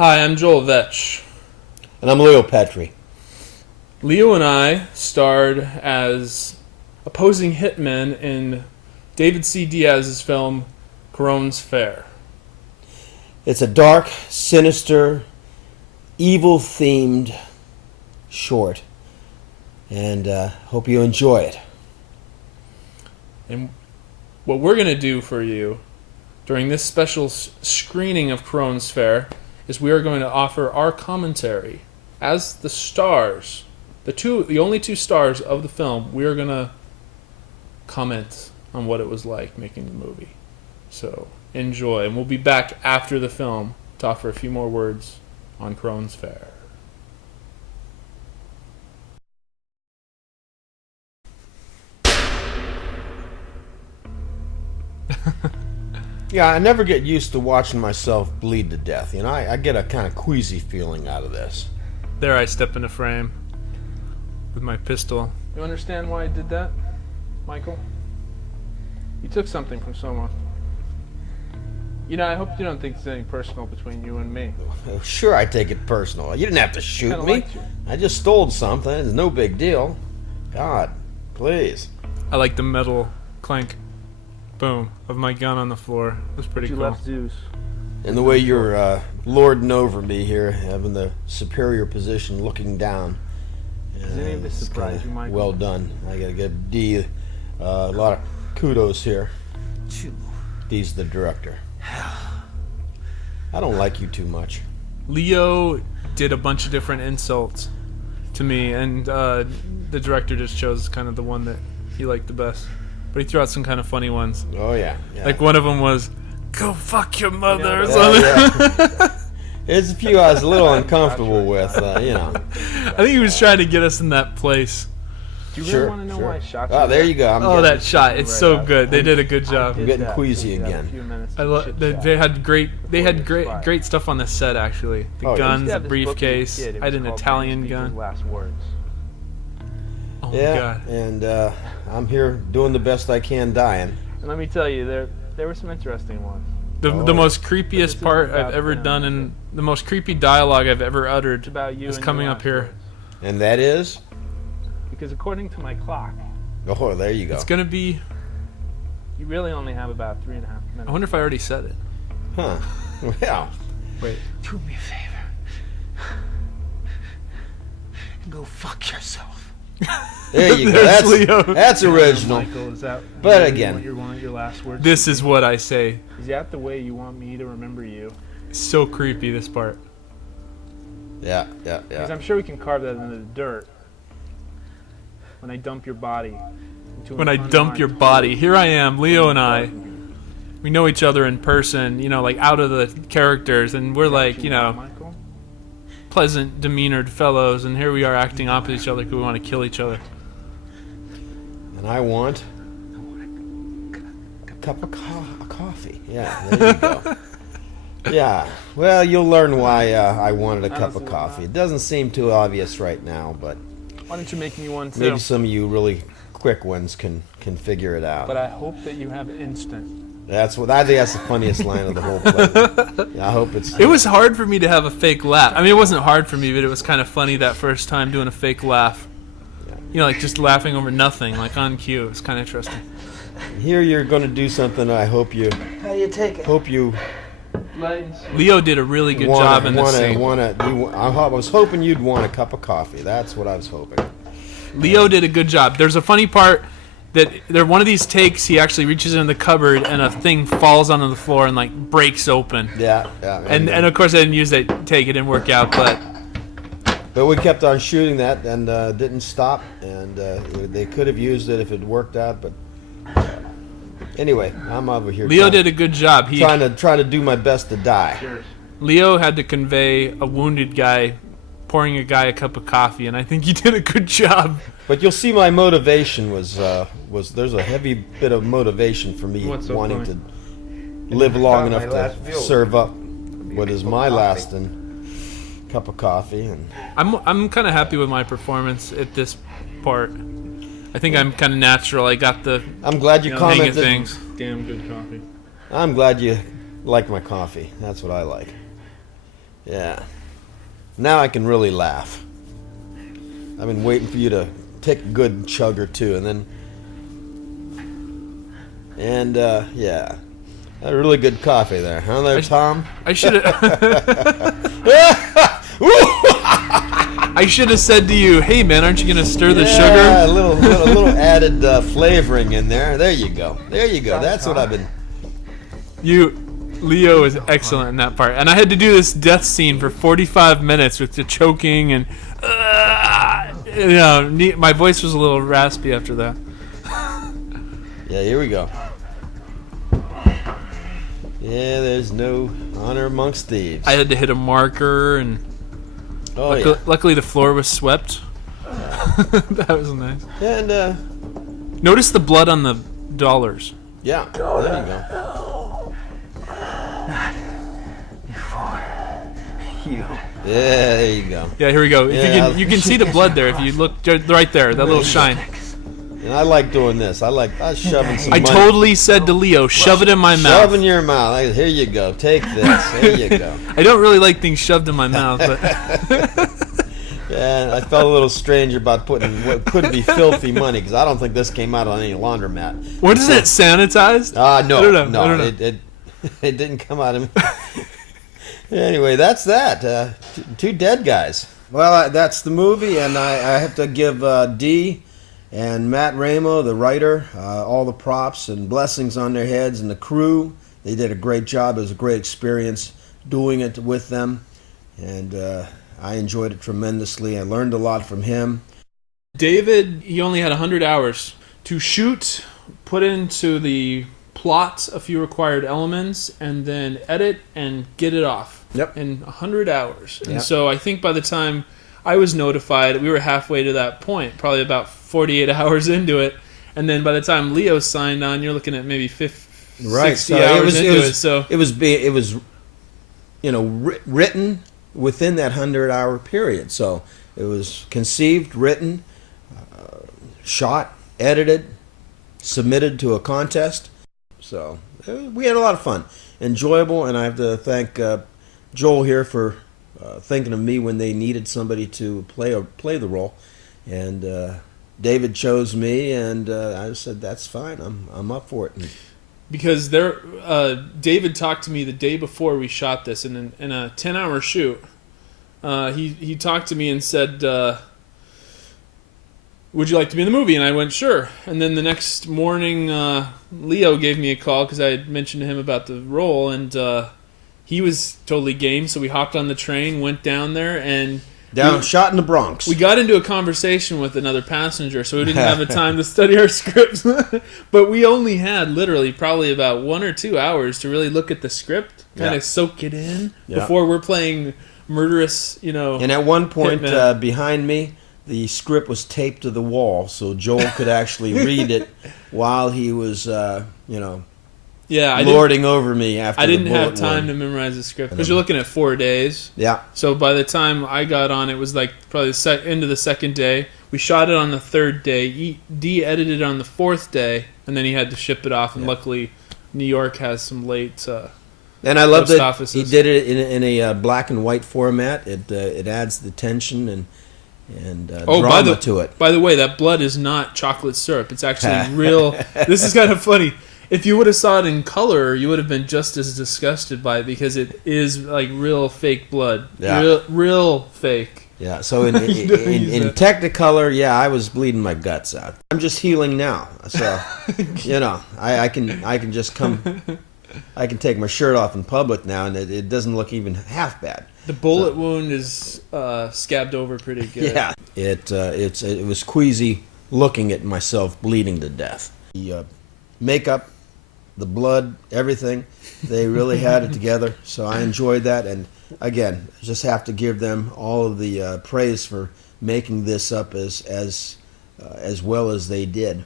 Hi, I'm Joel Vetsch. And I'm Leo Petry. Leo and I starred as opposing hitmen in David C. Diaz's film Kharon's Fair. It's a dark, sinister, evil-themed short. And hope you enjoy it. And what we're going to do for you during this special screening of Kharon's Fair is we are going to offer our commentary as the stars, the only two stars of the film. We are going to comment on what it was like making the movie. So enjoy, and we'll be back after the film to offer a few more words on Kharon's Fair. Yeah, I never get used to watching myself bleed to death. You know, I get a kind of queasy feeling out of this. There I step into frame with my pistol. You understand why I did that, Michael? You took something from someone. You know, I hope you don't think there's anything personal between you and me. Sure, I take it personal. You didn't have to shoot Kinda me. liked you. I just stole something. It's no big deal. God, please. I like the metal clank, boom, of my gun on the floor. It was pretty You cool. left Zeus. And the way you're lording over me here, having the superior position looking down. Does any of this it's surprise kinda you, Michael? well done. I gotta give D a lot of kudos here. D's the director. I don't like you too much. Leo did a bunch of different insults to me, and the director just chose kind of the one that he liked the best. But he threw out some kind of funny ones. Oh yeah. Like one of them was, "Go fuck your mother" or Yeah, something. yeah. There's a few I was a little uncomfortable with, you know. I think he was trying to get us in that place. Do you really Sure, want to know sure. why I shot you? Oh, there you go. I'm Oh, getting, that shot! It's so good. They did a good job. I'm getting queasy again. They had great stuff on the set, actually. The Oh, yeah. guns, the briefcase. I had an Italian gun. Last words. Oh my Yeah, god. and I'm here doing the best I can dying. And let me tell you, there were some interesting ones. The most creepiest isn't part about I've ever them, done, is and the most creepy dialogue I've ever uttered It's about you is and coming your up last here. words. And that is? Because according to my clock, Oh, there you go. It's gonna be. you really only have about 3.5 minutes. I wonder if I already said it. Huh. Well, Wait. Do me a favor. Go fuck yourself. there you go. There's That's, Leo. that's original. Michael, is that But really again- what you want your last words? This is what I say. Is that the way you want me to remember you? So creepy, this part. Yeah, yeah, Because yeah. I'm sure we can carve that into the dirt. When I dump your body. Into When an I dump your unmarked body, here I am, Leo and I. We know each other in person, you know, like out of the characters, and we're like, you know, Michael? pleasant demeanored fellows, and here we are acting opposite each other because we want to kill each other. And I want a cup of coffee. Yeah, there you go. Yeah, well, you'll learn why I wanted a cup of coffee. It doesn't seem too obvious right now, but Why don't you make me one too? maybe some of you really quick ones can figure it out. But I hope that you have instant. That's what I think. That's the funniest line of the whole play. Yeah, I hope it's. It was hard for me to have a fake laugh. I mean, it wasn't hard for me, but it was kind of funny that first time doing a fake laugh. You know, like just laughing over nothing, like on cue. It's kind of interesting. Here you're going to do something. I hope you How do you take it? Leo did a really good job in this scene. I was hoping you'd want a cup of coffee. That's what I was hoping. Leo did a good job. There's a funny part that one of these takes, he actually reaches in the cupboard and a thing falls onto the floor and like breaks open. Yeah, yeah. And of course I didn't use that take. It didn't work out, But we kept on shooting that and didn't stop. And they could have used it if it worked out. But anyway, I'm over here. Leo did a good job. He trying to do my best to die. Leo had to convey a wounded guy pouring a guy a cup of coffee, and I think he did a good job. But you'll see my motivation was there's a heavy bit of motivation for me What's so wanting funny? to live long My enough last to meal. serve up what is my last cup of coffee. And I'm kind of happy with my performance at this part. I think I'm kind of natural. I got the I'm glad you hang of commented. things. Damn good coffee. I'm glad you like my coffee. That's what I like. Yeah. Now I can really laugh. I've been waiting for you to take a good chug or two, and yeah, a really good coffee there, huh, there, Tom? I should have. I should have said to you, "Hey, man, aren't you gonna stir the sugar?" Yeah, a little added flavoring in there. There you go. There you go. That's what I've been. Leo is excellent in that part, and I had to do this death scene for 45 minutes with the choking and, my voice was a little raspy after that. Yeah, here we go. Yeah, there's no honor amongst thieves. I had to hit a marker, and luckily the floor was swept. That was nice. And notice the blood on the dollars. yeah, there you go. You. Yeah, there you go. Yeah, here we go. Yeah. You can see the blood there if you look right there, that little shine. And I like doing this. I like shoving some I money. totally said to Leo, shove it in my mouth. Shove in your mouth. Like, here you go. Take this. Here you go. I don't really like things shoved in my mouth, but Yeah, I felt a little strange about putting what could be filthy money, because I don't think this came out on any laundromat. what is it, sanitized? No, I don't know. it didn't come out of me. Anyway, that's that. Two dead guys. Well, that's the movie, and I have to give Dee and Matt Ramo, the writer, all the props and blessings on their heads, and the crew. They did a great job. It was a great experience doing it with them, and I enjoyed it tremendously. I learned a lot from him. David, he only had 100 hours to shoot, put into the plot a few required elements, and then edit and get it off. Yep. In 100 hours. And Yep. so I think by the time I was notified, we were halfway to that point, probably about 48 hours into it. And then by the time Leo signed on, you're looking at maybe 60 hours into it. So it was written within that 100-hour period. So it was conceived, written, shot, edited, submitted to a contest. So we had a lot of fun, enjoyable, and I have to thank Joel here for thinking of me when they needed somebody to play the role, and David chose me, and I said that's fine. I'm up for it. because David talked to me the day before we shot this in a 10-hour shoot. He talked to me and said, would you like to be in the movie? And I went, sure. And then the next morning, Leo gave me a call because I had mentioned to him about the role, and he was totally game. So we hopped on the train, went down there, and shot in the Bronx. we got into a conversation with another passenger, so we didn't have the time to study our scripts. But we only had literally probably about 1 or 2 hours to really look at the script, kind of soak it in before we're playing murderous, And at one point, hitman. behind me, the script was taped to the wall, so Joel could actually read it while he was, lording over me after I didn't the bullet have time wound. to memorize the script because you're looking at 4 days. Yeah. So by the time I got on, it was like probably the end of the second day. We shot it on the third day. D edited it on the fourth day, and then he had to ship it off. And luckily, New York has some late. And I love post that offices. he did it in a black and white format. It adds the tension and drama to it. By the way, that blood is not chocolate syrup. It's actually real. This is kind of funny. If you would have saw it in color, you would have been just as disgusted by it because it is like real fake blood. Yeah. Real fake. Yeah, so in Technicolor, I was bleeding my guts out. I'm just healing now, so I can just come. I can take my shirt off in public now, and it doesn't look even half bad. The bullet wound is scabbed over pretty good. Yeah, it was queasy looking at myself bleeding to death. The makeup, the blood, everything, they really had it together. So I enjoyed that, and again, just have to give them all of the praise for making this up as well as they did.